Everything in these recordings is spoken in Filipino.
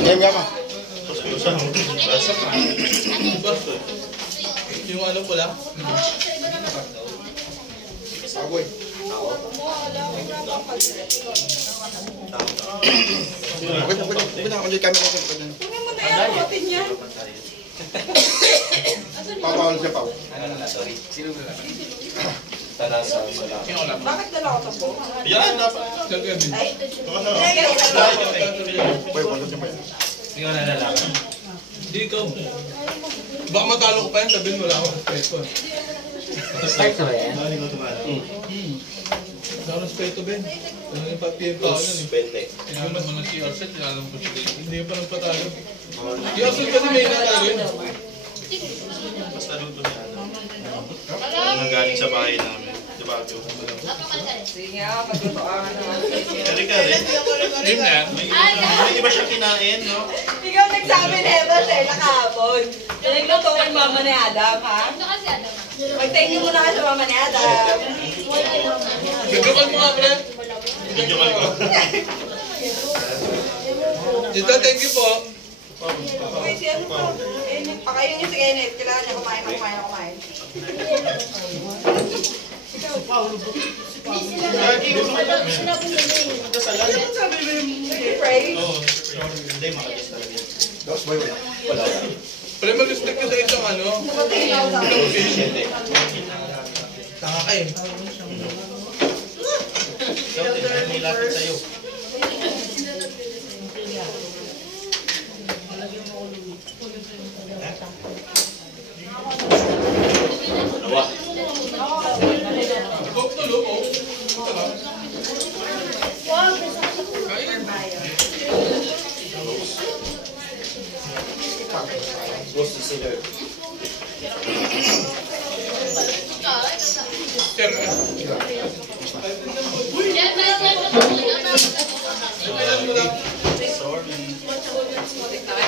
Game nga pa. Yung ano pula? Saboy. Wait ako dyan kami natin. Kunin mo na yan, butin niya. Papawal siya pa. Sorry. Sino na lang? Talasa sa lang. Bakit dala ko ito po? Yan, dapat. Ay, Boy, wala siya pa yan. Hindi ko nalalaman. Hindi ikaw. Baka matalo ko pa yan, sabihin mo lang ako sa respeto. Start na ba yan? Sa respeto, Ben. Ano yung pag-PM pa ako nun eh. Tinanong mo na si Arset, tinanong mo si David. Hindi pa nagpatalo. Si Arset kasi may natalo yun. Basta luto niya. Nanggaling sa bahay namin. Di ba? sige nga, paglutoan. Kari-kari. Yun na. Hindi ba siya kinain, no? Ikaw nagsabi na ito, Sheila, kahapon. Nagluto ko yung mama ni Adam, ha? Mag-thank you muna ka sa mama ni Adam. Gagawin mo nga, pre. Video call ko. Dito, thank you po. Okay, si ano pa? Pakayin niyo si Kenneth. Kailangan niya kumain. Pray. Hindi, makalis talaga. Dos, boy, wala. Wala. Pre, mag-stick ka sa isang ano. Tanga ka eh. Ikaw din, may nilapit sa'yo. Dalawa. Huwag tulo, oh. Ito lang. Supposed to sit there. Sir, kailan mo lang.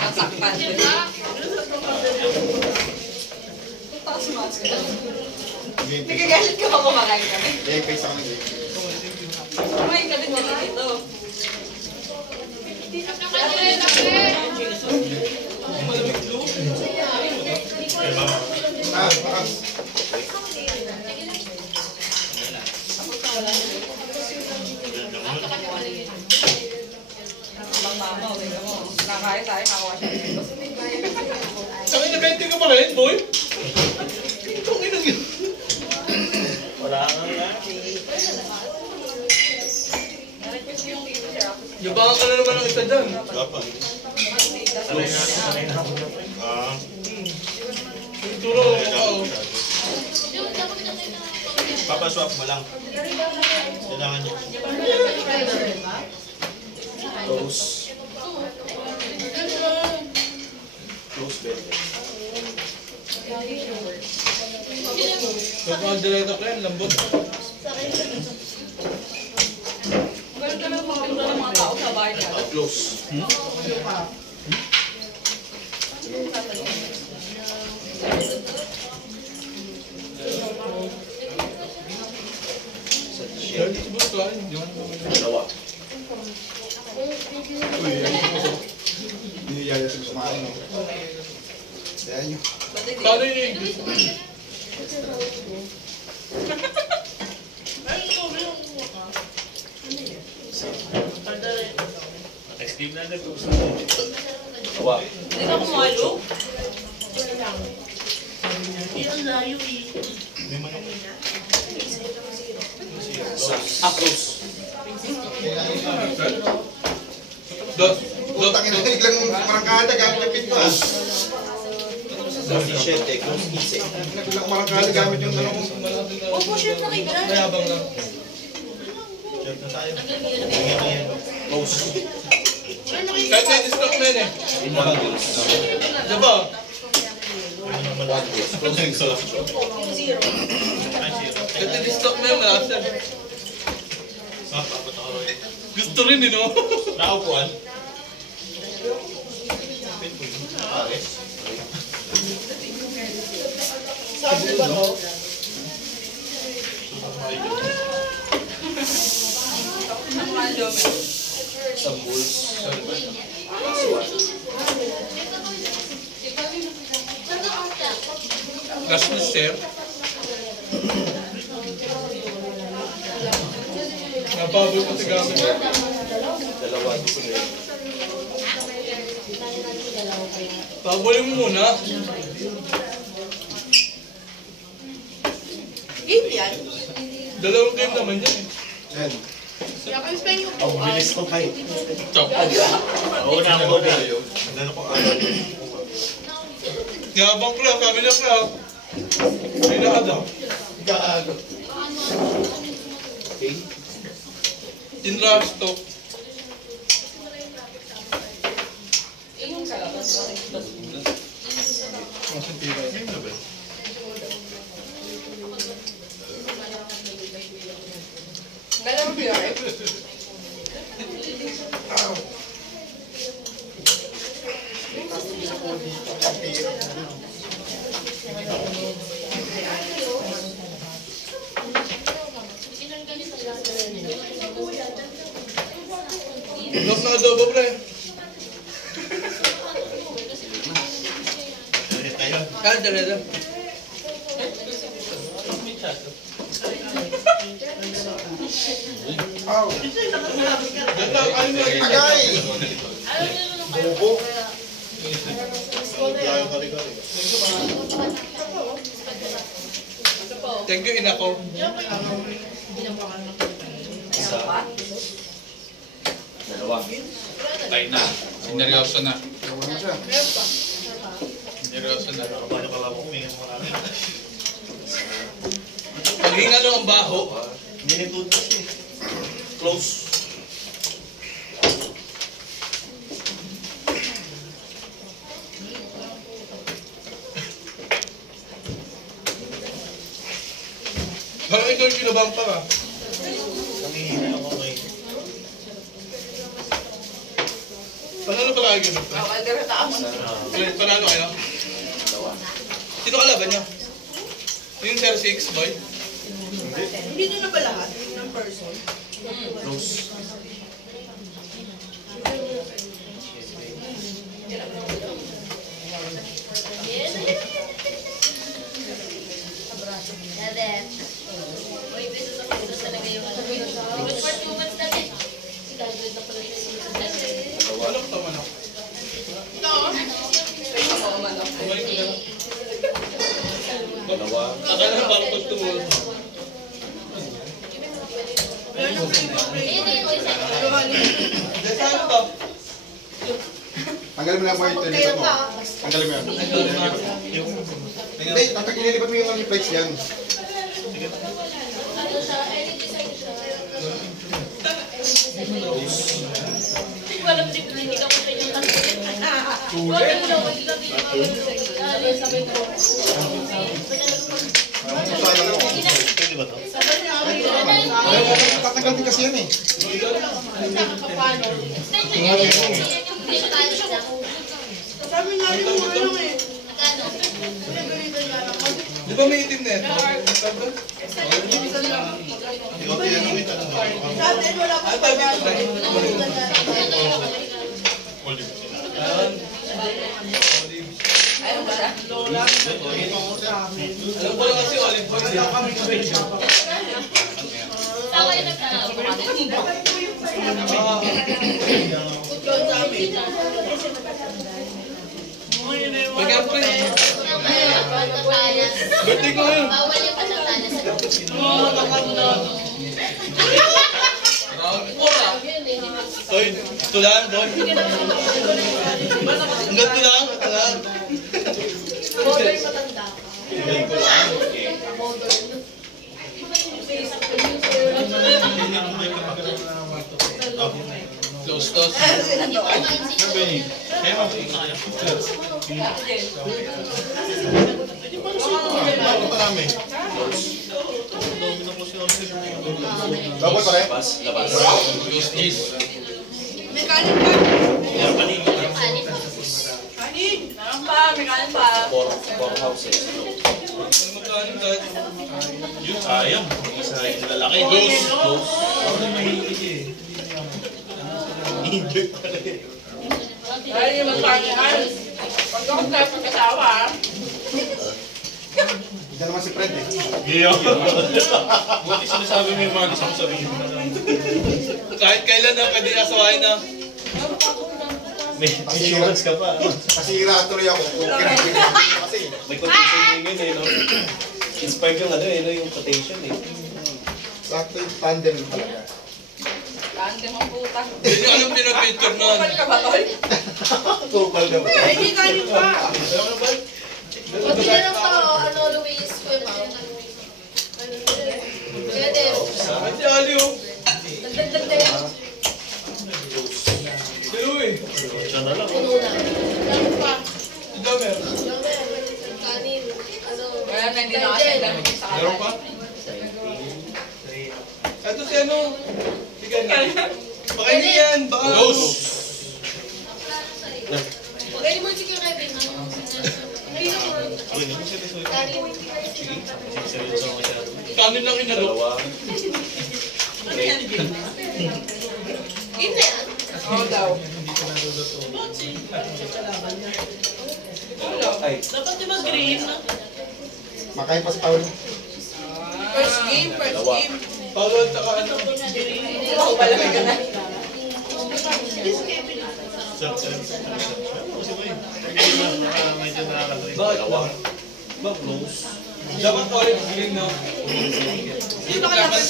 Nasaktan. Nagagalit ka ba kumakain kami? Game face ako ng game. Kumain ka din kami dito. Bakas. Ang mama, wala mo. Nakakain tayo, kawawa siya. Sabi na 20 ka pa rin, boy. Itong inang yun. Wala kang laki. Yabangan ka na naman ng isa dyan. Dapat. Ah. Turo mo ka, oh. Papaswap mo lang. Kailangan niya. Close. Close bed. Pag-alderate ka yan, lambot. Ganun ka lang magpinto ng mga tao sa bahay niya. Close. Dalawa. Hindi yaya sa kumain. Kaya nyo. Paano yung English? Next na nag-close na. Dalawa. Hindi ka kumalo? May manok. Close. Dos. Putang ina, biglang marangkada gamit yung pito ah. 17, close 15. Biglang marangkada gamit yung ano kong... Opo, chef na kayo. Mayabang lang. Check na tayo. Close. Kahit may distract na yun eh. Diba? Closing sa last shot. Kahit may distract na yun, malasa. Gusto rin eh, no? Nakaupuan. Pares. Sabi ba no? Sa bulls. Last na sir. Nababoy pati gamit. Pabolin mo muna. Game yan. Dalawang game naman yan eh. Yan. Ang bilis ko kayo. Chop. Oo na ako na. Ano ko agad. Yabang club, kami na club. May nakada. Gaano. Tinrap stop. Meron mo yun eh. Lock na adobo, pre. Kaya, dala. Ow! Dala, ano na? Agay! Bobo. Thank you, ina ko. Tayo na. Sineryoso na. Gawa na siya. Sineryoso na. Paano ka lang kumingan mo namin? Paghinga nyo ang baho. Hindi na tutas eh. Close. Parang ikaw yung kinabang pa ka. Nangihina ako ngayon. Panalo pala kayo ganun, pre? Ako, alder na ako. Panalo kayo? Sino kalaban nyo? Yung 06, boy? Hindi nyo na ba lahat? Ng person? Close. Walang taman ako. Kumain ko na lang. Akala na parang gusto mo. Saan ba? Tanggalin mo lang mo yung telepat mo. Tanggalin mo yan. Hindi, ililipat mo yung flex yan. Pwede ba ito? Tatanggal din kasi yan eh. Sabi nga rin mo ano eh. Di ba may itim na ito? Ikaw tinanong ito. Sa atin wala pa pa Ayun ba? Alam ko lang kasi olive oil. Pagka po yun. Birthday ko yun. Oy, tulang, boy. Hanggang tulang, tulang. Close toss. Double pa rin? Close this. May kanin pa. Kanin? Meron pa, may kanin pa. Magkano dahil? Sayang. Isa yung lalaki. Ako na mahilig eh. Injured pala eh. Dahil yung magpangyaan. Pag ako tayo pagkasawa, ha? Diyan naman si Fred eh. Giyo. Buti sinasabi mo yung mga gusto mo sabihin mo na lang. Kahit kailan na pwede asawahin na. May insurance ka pa. Kasira tuloy ako. Okay na kasi. May quotation yun eh, no? Inspired yung ano eh, no? Yung quotation eh. Sakto yung tandem talaga. Tandem ang puta. Hindi niyo alam pinapicture nun. Kupal ka ba, tol? Tukal daw. Hindi tayo pa. Pati na lang pa, ano, Luis, Kuya Pao. Kaya din, Ay, si Ali oh. dagdag din. Si Louie. Siya na lang. Puno na. Meron pa. Si Damer. Yung kanin, ano, Kaya na hindi nakasend sa Meron pa? Ito si ano? Si Ganyan. Baka hindi yan. Baka Ghost. Pwede mo si Kuya Kevin, ano, Okay, naman siya rin. kanin. Sige. Seryoso ako siya. kanin lang inalo. Dalawa. Okay. Game na yan. Oo daw. Ay. Makain pa si Paul. First game. Paulo at saka ano. Oo, pala ka na. Medyo nakakasari. Dalawa. Ba, close. Dapat orange green na. Sino ka dapat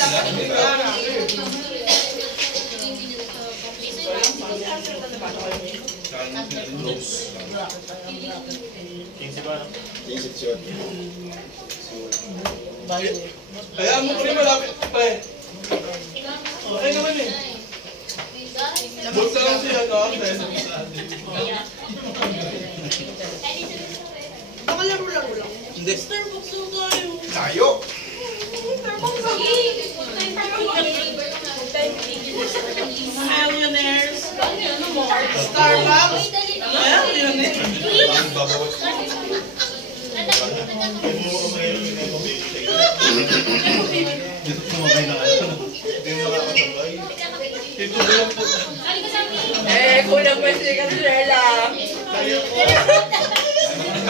Close. 15 ba? Isip siya. Kaya mo ko rin malapit. Pre. Okay naman eh. Bukta lang siya, no? Pakalaro lang. Hindi. Tayo! Millionaires. Starbucks. Kulang pa si Catrella.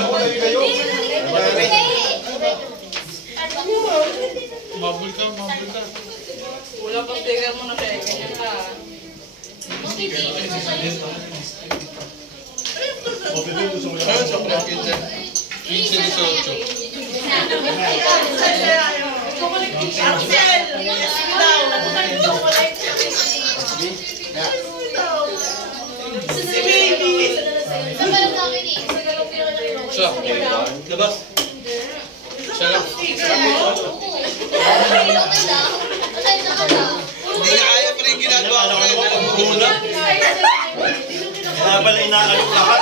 Ako lagi kayo. Mabul ka, mabul ka. Kulang pa sticker mo na siya. Ganyan ka. Ayun, sa bracket dyan. 15-18. Axel! Si baby! Sa parang sa akin eh. Sa ganong pinaka-narinig. Siya. Labas. Siya lang. Okay lang. Patay na ka na. Hindi na kaya pa rin ginagawa ko ngayon. Alam mo ko na. Kaya pala inaalok lahat.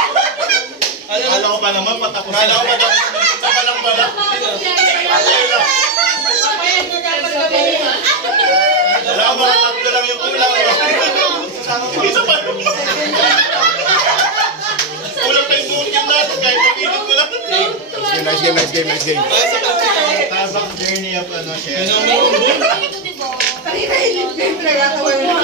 Alam mo, Kala ko pa naman patapos. Kala ko pa naman. Sa palang pala. Wala ko mga tatlo lang yung kulang. Isa pa. Kulang pa yung bukit natin kahit pag-init ko lang. Nice game. Tabak journey of ano siya. yun ang mabumbong. Kanina hindi ko yung pinagatawa mo.